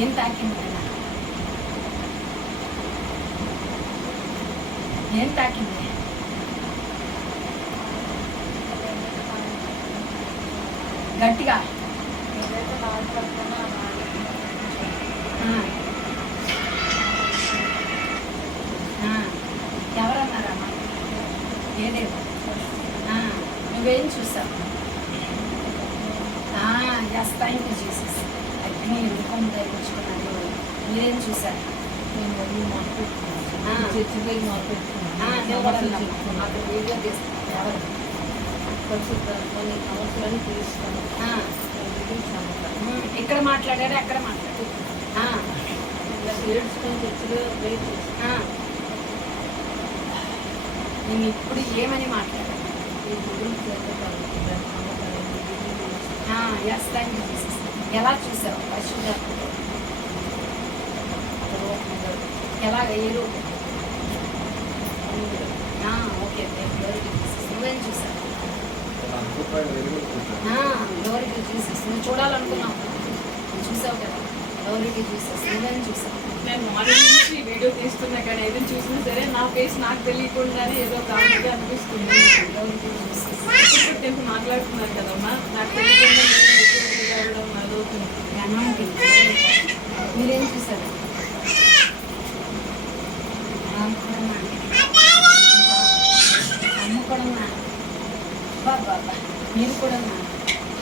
ఏం తాకింది కదా? ఏం తాకింది? గట్టిగా ఎవరన్నారమ్మా? ఏదేమో నువ్వేం చూసావు? Yes, thank you Jesus. అగ్ని ఎందుకం ధరించుకున్నాడు. మీరేం చూసారు? అక్కడ వీడియో తీస్తాను. ఎవరు ఇక్కడ మాట్లాడారు, ఎక్కడ మాట్లాడారు? నేను ఇప్పుడు ఏమని మాట్లాడాను? Yes, thank you Jesus. ఎలా చూసావు? పరిశుద్ధాత్మతో ఎలాగ? ఏ రూపం? ఓకే, నువ్వేం చూసావు? Glory to Jesus. నువ్వు చూడాలనుకున్నావు, చూసావు కదా. Glory to Jesus. నువ్వేం చూసావు? నేను మార్నింగ్ నుంచి వీడియో తీస్తున్నా కానీ ఏదైనా చూసినా సరే నా ఫేస్ నాకు తెలియకుండానే ఏదో కామెడీగా అనిపిస్తుంది. ఇప్పుడు టెంపు మాట్లాడుతున్నారు కదమ్మా, నాకు తెలియకుండా అదవుతుంది. మీరేం చూసారు? అమ్మ కూడా బాబా, మీరు కూడా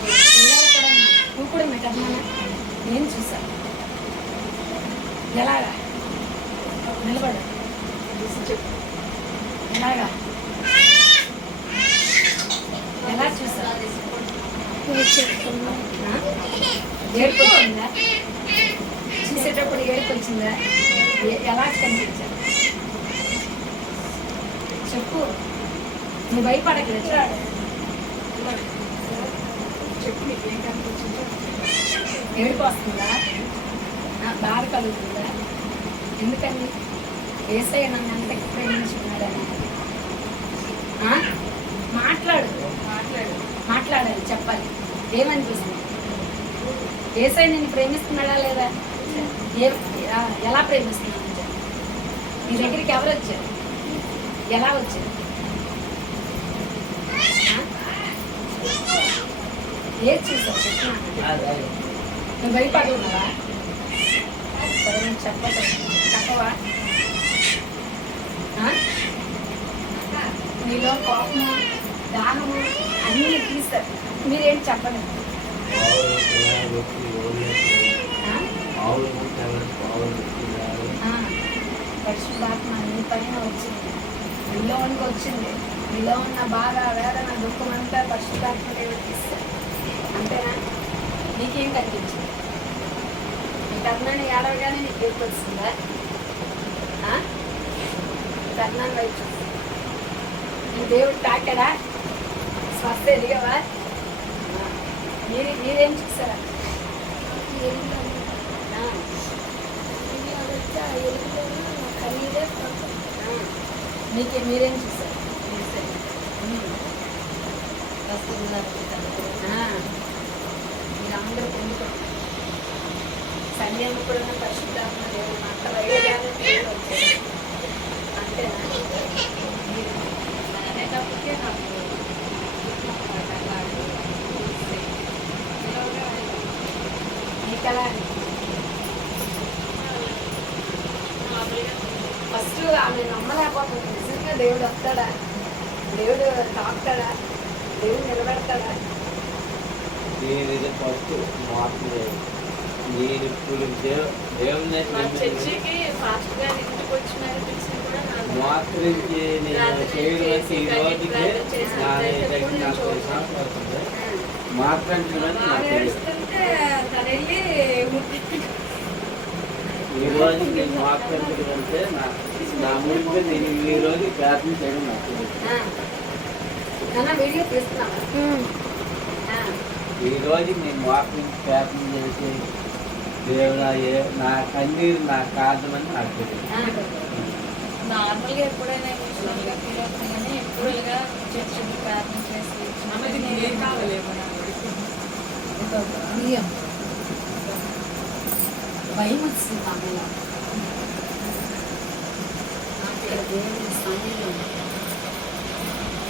పిల్లలు కూడా నువ్వు కూడా మీ కన్నా ఏం చూసావు? ఎలాగా? నిలబడు. ఎలాగా? ఎలా చూసావు? ఏడుపు వచ్చిందా? చూసేటప్పుడు ఏడుపు వచ్చిందా? ఎలా కనిపించా? చెప్పు. నువ్వు భయపడక చెప్పు, ఏం కనిపించిందో. ఏడుపు వస్తుందా? బాధ కలుగుతుందా? ఎందుకని? యేసయ్య నన్ను ఎంత ప్రేమించుకున్నాడని మాట్లాడాలి, చెప్పాలి. ఏమనిపిస్తుంది? యేసయ్య నిన్ను ప్రేమిస్తున్నాడా లేదా? ఎలా ప్రేమిస్తున్నాడు? నీ దగ్గరికి ఎవరు వచ్చారు? ఎలా వచ్చారు? ఏది చూసావు? చెప్తున్నా. నువ్వు భయపడుతున్నావా? చెప్పవా? నీలో కోపము, దాహము అన్నీ తీస్తారు. మీరేం చెప్పండి. పరిశుద్ధాత్మ నీ పైన వచ్చింది, నీలోనికి వచ్చింది. నీలో ఉన్న బాధ, వేదన, దుఃఖం అంతా పరిశుద్ధాత్మ దేవుడు తీస్తారు. అంతేనా? నీకేం కనిపించింది? నీ కర్ణాన్ని ఏడవగానే నీకు గుర్తొచ్చిందా? కర్ణాన్ని వైపు చూసి నీ దేవుడు తాకాడా? స్వస్థ ఎదిగవా? మీరేం చూసారా? మీరేం చూసారు? మీరందరూ పొందుకో. సంధ్యాన్ని కూడా పరిశుద్ధాత్మ దేవుడు మాట్లాడగానే వచ్చారు. అంతేనా? అనేటప్పటికే నాకు నీకలా ఫస్ట్ ఆమె నమ్మలేకపోతుంది. నిజంగా దేవుడు వస్తాడా? దేవుడు తాకుతాడా? దేవుడు నిలబెడతాడా? ఫస్ట్ మార్పు నేను ఇప్పుడు చర్చికి ఫాస్ట్ గా ఇంటికి వచ్చినారు మార్పుకి నేను చేయడం ఈ రోజుకి ఈ రోజు నేను మార్చడం అంటే నా ముందు నేను ఈ రోజు ప్రార్థన చేయడం నాకు వీడియో తీస్తున్నాను. ఈ రోజు నేను వాకింగ్ ప్రార్థన చేసి దేవుడా నా కన్నీరు నా కారణమని నాకు తెలియదు. నార్మల్గా ఎప్పుడైనా ఎమోషనల్గా ఫీల్ అవుతుంది కానీ ఎప్పుడుగా చర్చకి ప్రార్థన చేసి ఏం కావాలి భయం వస్తుంది అమ్మలో. నాకు ఇక్కడ దేవుని